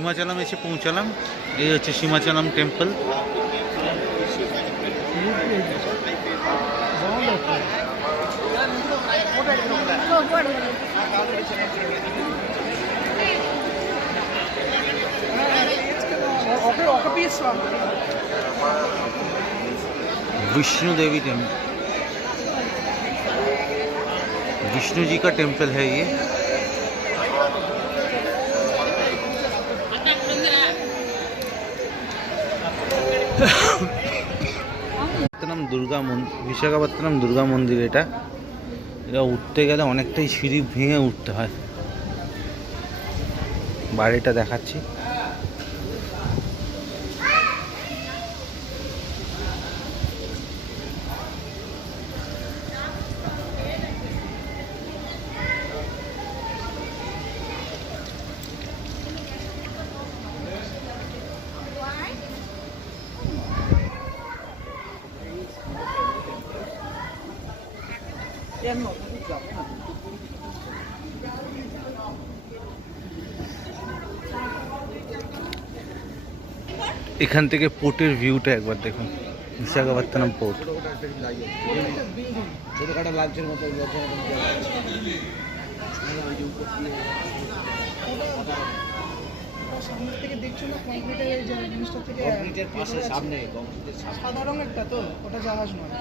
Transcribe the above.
সীমাচলম এসে পৌঁছালাম। এই হচ্ছে সীমাচলম টেম্পল। विष्णु देवी टेम्पल, विष्णु जी का टेम्पल है ये। বিশাখাপত্তনম দুর্গা মন্দির। এটা উঠতে গেলে অনেকটাই সিঁড়ি ভেঙে উঠতে হয়। বাড়িটা দেখাচ্ছি। এখান থেকে পোর্টের ভিউটা একবার দেখুন, বিশাখাপত্তনম পোর্ট। ছোটখাটো লাঞ্চের মতো সামনে থেকে দেখছো না, কংক্রিটের জিনিসটা থেকে সামনে সাদা রঙেরটা তো ওটা জাহাজ নয়।